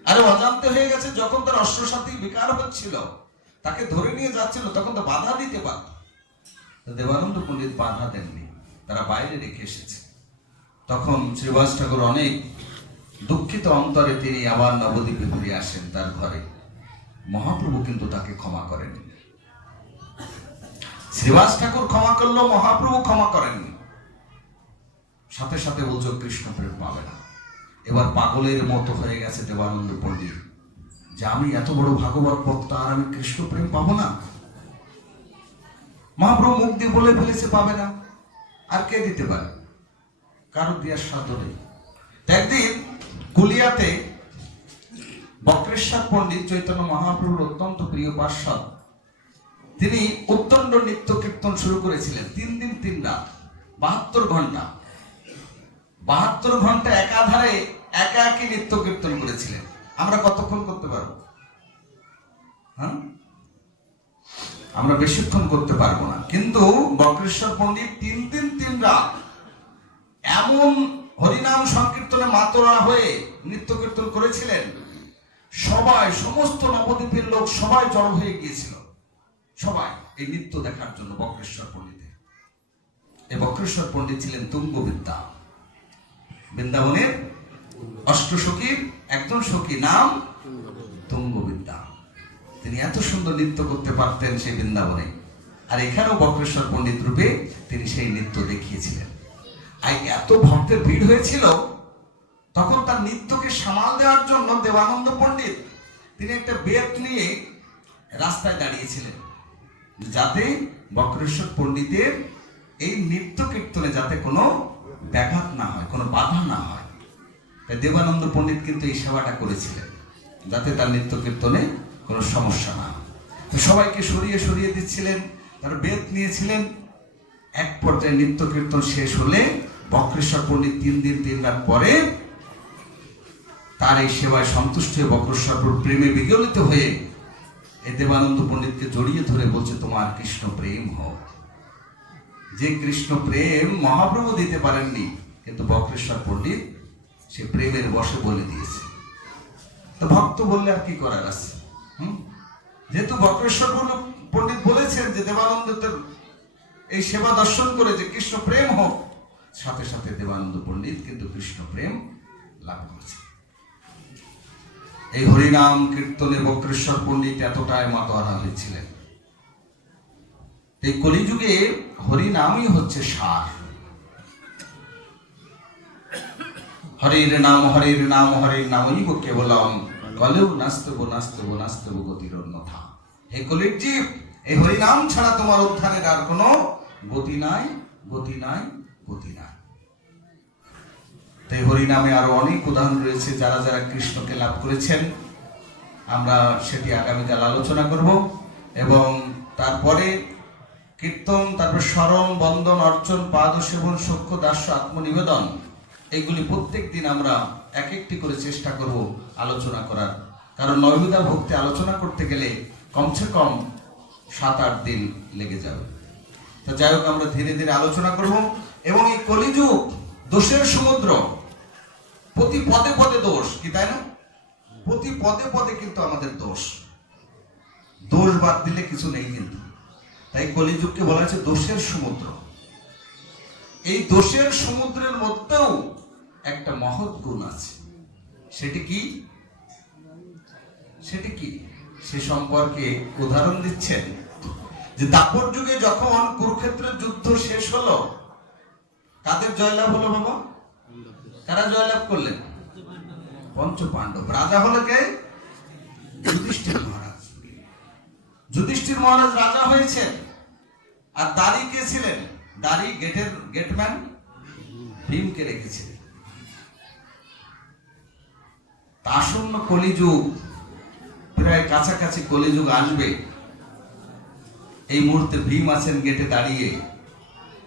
আরে অজান্তে হয়ে গেছে যখন তার অষ্টসাত্ত্বিক বিকার হচ্ছিল, তাকে ধরে নিয়ে যাচ্ছিল, তখন তো বাধা দিতে পারত। দেবানন্দ পণ্ডিত বাধা দেননি, তারা বাইরে রেখে এসেছে। তখন শ্রীবাস ঠাকুর অনেক দুঃখিত অন্তরে তিনি আবার নবদ্বীপে ফিরে আসেন তার ঘরে। মহাপ্রভু কিন্তু তাকে ক্ষমা করেননি। শ্রীবাস ঠাকুর ক্ষমা করলো, মহাপ্রভু ক্ষমা করেননি। সাথে সাথে বলছো কৃষ্ণ প্রেম পাবে না। এবার পাগলের মতো হয়ে গেছে দেবানন্দ পণ্ডিত যে আমি এত বড় ভাগবত বক্তা আর আমি কৃষ্ণ প্রেম পাবো না। মহাপ্রভু মুখ দিয়ে বলে ফেলেছে পাবে না, আর কে দিতে পারে? কারো দেওয়ার সাধ্য নেই। একদিন কুলিয়াতে বক্রেশ্বর পণ্ডিত চৈতন্য মহাপ্রভুর অত্যন্ত প্রিয় পার্ষদ, তিনি উত্তণ্ড নিত্য কীর্তন শুরু করেছিলেন। 3 দিন 3 রাত, 72 ঘন্টা। 72 ঘন্টা একাধারে একা একই নিত্য কীর্তন করেছিলেন। আমরা কতক্ষণ করতে পারবো? হ্যাঁ, আমরা বেশিক্ষণ করতে পারবো না। কিন্তু বক্রেশ্বর পণ্ডিত 3 দিন 3 রাত এমন হরিনাম সংকীর্তনে মাতোয়ারা হয়ে নিত্য কীর্তন করেছিলেন, সবাই, সমস্ত নবদ্বীপের লোক সবাই জড়ো হয়ে গিয়েছিল, সবাই এই নৃত্য দেখার জন্য বক্রেশ্বর পণ্ডিতের। এই বক্রেশ্বর পণ্ডিত ছিলেন তুঙ্গবিদ্যা। বৃন্দাবনের অষ্টসখীর একজন সখী, নাম তুঙ্গবিদ্যা। তিনি এত সুন্দর নৃত্য করতে পারতেন সেই বৃন্দাবনে, আর এখানেও বক্রেশ্বর পণ্ডিত রূপে তিনি সেই নৃত্য দেখিয়েছিলেন। আর এত ভক্তের ভিড় হয়েছিল, তখন তার নৃত্যকে সামাল দেওয়ার জন্য দেবানন্দ পণ্ডিত তিনি একটা বেত নিয়ে রাস্তায় দাঁড়িয়েছিলেন, যাতে বক্রেশ্বর পণ্ডিতের এই নৃত্য কীর্তনে যাতে কোনো ব্যাঘাত না হয়, কোনো বাধা না হয়। তাই দেবানন্দ পণ্ডিত কিন্তু এই সেবাটা করেছিলেন, যাতে তার নৃত্য কীর্তনে কোনো সমস্যা না হয়। তো সবাইকে সরিয়ে সরিয়ে দিচ্ছিলেন, তার বেত নিয়েছিলেন। এক পর্যায়ে নৃত্য কীর্তন শেষ হলে বক্রেশ্বর পণ্ডিত 3 দিন 3 রাত পরে তার এই সেবায় সন্তুষ্ট হয়ে বক্রেশ্বর প্রেমে বিগলিত হয়ে এই দেবানন্দ পণ্ডিতকে জড়িয়ে ধরে বলছে, তোমার কৃষ্ণ প্রেম হোক। যে কৃষ্ণ প্রেম মহাপ্রভু দিতে পারেননি, কিন্তু বক্রেশ্বর পণ্ডিত সে প্রেমের বশে বলে দিয়েছে। তো ভক্ত বললে আর কি করার আছে? যেহেতু বক্রেশ্বর পণ্ডিত বলেছেন যে দেবানন্দের এই সেবা দর্শন করে যে কৃষ্ণ প্রেম হোক, সাথে সাথে দেবানন্দ পণ্ডিত কিন্তু কৃষ্ণ প্রেম লাভ করেছে। এই হরিনাম কীর্তনে বক্রেশ্বর পণ্ডিত এতটাই মাতোয়ারা হয়েছিলেন। এই কলিযুগে হরিনামই হচ্ছে সার। হরির নাম হরির নাম হরির নামই কেবলম কলেও নাস্তব নাস্তব নাস্তব গতির অন্যথা। হে কলির জীব, এই হরিনাম ছাড়া তোমার উদ্ধারের আর কোনো গতি নাই, গতি নাই, গতি নাই। তাই হরিনামে আরো অনেক উদাহরণ রয়েছে, যারা যারা কৃষ্ণকে লাভ করেছেন। আমরা সেটি আগামীকাল আলোচনা করব। এবং তারপরে কীর্তন, তারপর স্মরণ, বন্দন, অর্চন, পাদ সেবন, সখ্য, দাস্য, আত্মনিবেদন, এগুলি প্রত্যেক দিন আমরা এক একটি করে চেষ্টা করব আলোচনা করার। কারণ নৈবেদ্য ভক্তি আলোচনা করতে গেলে কমসে কম 7-8 দিন লেগে যাবে। তো যাই হোক, আমরা ধীরে ধীরে আলোচনা করব। এবং এই কলিযুগ দোষের সমুদ্র, প্রতি পদে পদে দোষ, কি তাই না? প্রতি পদে পদে কিন্তু আমাদের দোষ, দোষ বাদ দিলে কিছু নেই কিন্তু। তাই কলিযুগকে বলা হয়েছে দোষের সমুদ্র। এই দোষের সমুদ্রের মধ্যেও একটা মহৎ গুণ আছে। সেটি কি? সেটি কি? সে সম্পর্কে উদাহরণ দিচ্ছেন যে দাপর যুগে যখন কুরুক্ষেত্রের যুদ্ধ শেষ হলো, কাদের জয়লাভ হলো বাবা? কারা জয়লাভ করলেন? পঞ্চ পাণ্ডব। রাজা হলো কে? যুধিষ্ঠির মহারাজ। যুধিষ্ঠির মহারাজ রাজা হয়েছেন। আর দাড়ি কে ছিলেন? দাড়ি গেটম্যান ভীমকে রেখেছিলেন। আসন্ন কলিযুগ, প্রায় কাছাকাছি কলিযুগ আসবে। এই মুহূর্তে ভীম আছেন গেটে দাঁড়িয়ে।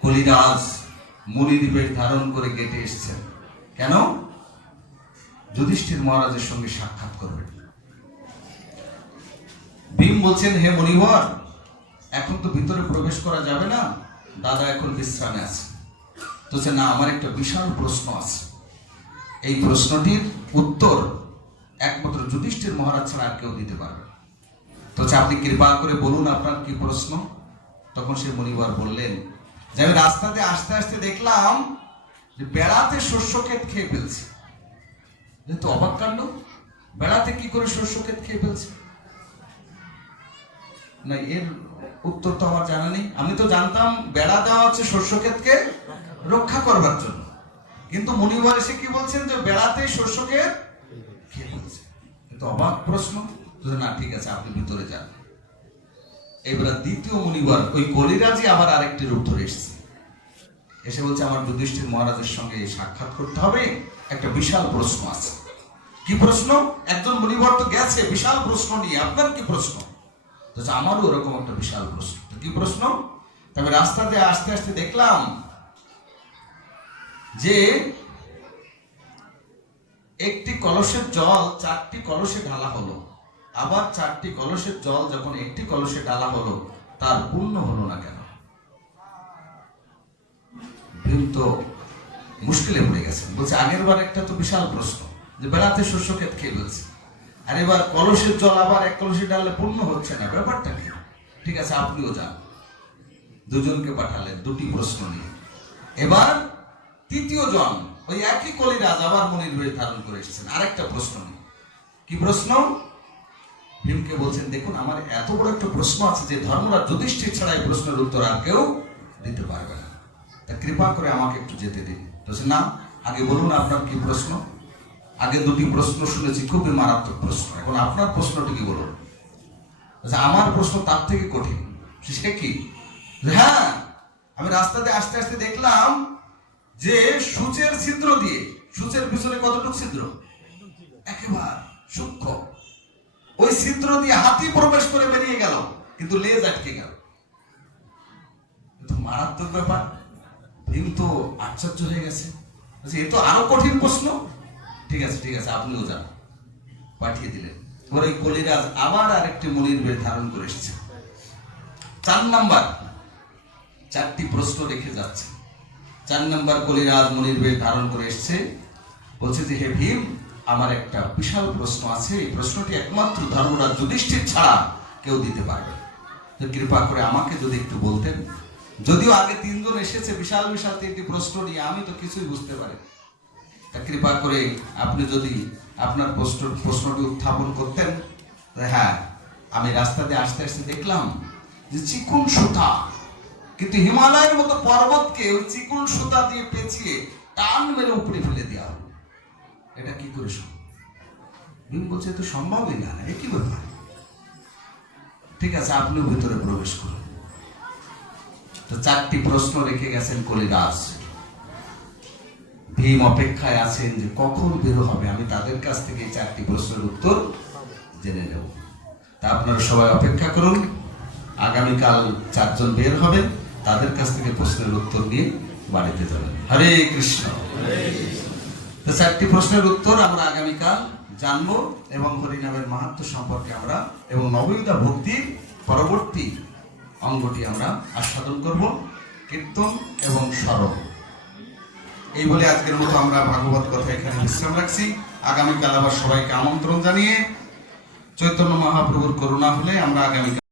কলিরাজ মুনিদিবেশ ধারণ করে গেটে এসেছেন। কেন? যুধিষ্ঠির মহারাজের সঙ্গে সাক্ষাৎ করবেন। ভীম বলছেন, হে মুনিবর, এখন তো ভিতরে প্রবেশ করা যাবে না, দাদা এখন বিশ্রামে আছে। তো না, আমার একটা বিশাল প্রশ্ন আছে। এই প্রশ্নটির উত্তর একমাত্র যুধিষ্ঠির মহারাজ ছাড়া আর কেউ দিতে পারবে। তো আপনি কৃপা করে বলুন আপনার কি প্রশ্ন। তখন সে মুনিবর বললেন যে আমি রাস্তাতে আসতে আসতে দেখলাম যে বেড়াতে শস্য ক্ষেত খেয়ে ফেলছে। যেহেতু অবাক কাণ্ড, বেড়াতে কি করে শস্য ক্ষেত খেয়ে ফেলছে? না, এর উত্তর তো আমার জানা নেই। আমি তো জানতাম বেড়া দেওয়া হচ্ছে শস্য ক্ষেতকে রক্ষা করবার জন্য, কিন্তু মুনিবর এসে কি বলছেন যে বেড়াতে শস্য ক্ষেত খেয়ে ফেলছে। কিন্তু অবাক প্রশ্ন। না, ঠিক আছে, আপনি ভিতরে যান। এবার দ্বিতীয় মুনিবর ওই কলিরাজই আবার আরেকটি রূপ ধরে এসেছে। এসে বলছে, আমার যুধিষ্ঠির মহারাজের সঙ্গে সাক্ষাৎ করতে হবে, একটা বিশাল প্রশ্ন আছে। কি প্রশ্ন? একজন মুনিবর তো গেছে বিশাল প্রশ্ন নিয়ে, আপনার কি প্রশ্ন? তো আমারও ওরকম একটা বিশাল প্রশ্ন। কি প্রশ্ন? তবে রাস্তাতে আসতে আসতে দেখলাম যে একটি কলসের জল 4টি কলসে ঢালা হলো, আবার 4টি কলসের জল যখন একটি কলসে ঢালা হলো, তার পূর্ণ হলো না কেন? ভীম তো মুশকিলে পড়ে গেছেন। বলছে, আগের বার একটা তো বিশাল প্রশ্ন যে বেড়াতে শস্য ক্ষেত খেয়ে ফেলছে, আর এবার কলসের জল আবার এক কলসে ঢাললে পূর্ণ হচ্ছে না, ব্যাপারটা কি? ঠিক আছে, আপনিও যান। দুজনকে পাঠালেন 2টি প্রশ্ন নিয়ে। এবার তৃতীয় জন ওই একই কলিরাজ আবার মনির বেশ ধারণ করে এসেছেন আরেকটা প্রশ্ন নিয়ে। কি প্রশ্ন? ভীমকে বলছেন, দেখুন আমার এত বড় একটা প্রশ্ন আছে যে ধর্মরাজ যুধিষ্ঠির ছাড়া এই প্রশ্নের উত্তর আর কেউ দিতে পারবে না, তা কৃপা করে আমাকে একটু যেতে দিন। বলছেন, না, আগে বলুন আপনার কি প্রশ্ন। আগে দুটি প্রশ্ন শুনেছি, খুবই মারাত্মক প্রশ্ন, এখন আপনার প্রশ্নটি কি বলুন। আমার প্রশ্ন তার থেকে কঠিন। সে কি? হ্যাঁ, আমি রাস্তাতে আসতে আসতে দেখলাম যে সূচের ছিদ্র দিয়ে, সূচের পিছনে কতটুকু ছিদ্র, একেবারে সূক্ষ্ম, ওই ছিদ্র দিয়ে হাতি প্রবেশ করে বেরিয়ে গেল, কিন্তু লেজ আটকে গেল। মারাত্মক ব্যাপার। ভীম তো আশ্চর্য হয়ে গেছে, এ তো আরো কঠিন প্রশ্ন। ঠিক আছে ঠিক আছে, আপনিও যান, পাঠিয়ে দিলেন। এবার ওই কলিরাজ আবার আরেকটি মনির বেশ ধারণ করে এসেছে। 4 নাম্বার, 4টি প্রশ্ন রেখে যাচ্ছে। 4 নাম্বার কলিরাজ মনির বেশ ধারণ করে এসেছে, বলছে যে হে ভীম, আমার একটা বিশাল প্রশ্ন আছে, এই প্রশ্নটি একমাত্র ধর্মরাজ যুধিষ্ঠির ছাড়া কেউ দিতে পারবে, তো কৃপা করে আমাকে যদি একটু বলতেন। যদিও আগে 3 জন এসেছে বিশাল বিশাল 3টি প্রশ্ন নিয়ে, আমি তো কিছুই বুঝতে পারি, তা কৃপা করে আপনি যদি আপনার প্রশ্নটি উত্থাপন করতেন। হ্যাঁ, আমি রাস্তাতে আসতে আসতে দেখলাম যে চিকুন সুতা, কিন্তু হিমালয়ের মতো পর্বতকে ওই চিকুন সুতা দিয়ে পেঁচিয়ে টান মেরে উপরে ফেলে দেওয়া হলো। এটা কি করে সম্ভব? ভীম বলছে, তো সম্ভবই না, কি ব্যাপার? ঠিক আছে, আপনিও ভিতরে প্রবেশ করুন। তো 4টি প্রশ্ন রেখে গেছেন কলিরাজ। ভীম অপেক্ষায় আছেন যে কখন বের হবে, আমি তাদের কাছ থেকে 4টি প্রশ্নের উত্তর জেনে নেব। তা আপনারা সবাই অপেক্ষা করুন, আগামীকাল 4 জন বের হবেন, তাদের কাছ থেকে প্রশ্নের উত্তর নিয়ে বাড়িতে যাবেন। হরে কৃষ্ণ। তো 4টি প্রশ্নের উত্তর আমরা আগামীকাল জানবো, এবং হরিনামের মাহাত্ম্য সম্পর্কে আমরা, এবং নববিধা ভক্তির পরবর্তী অঙ্গটি আমরা আস্বাদন করব, কীর্তন এবং স্মরণ। এই বলে আজকের মতো আমরা ভাগবত কথা এখানে বিশ্রাম রাখছি। আগামীকাল আবার সবাইকে আমন্ত্রণ জানিয়ে, চৈতন্য মহাপ্রভুর করুণা হলে আমরা আগামীকাল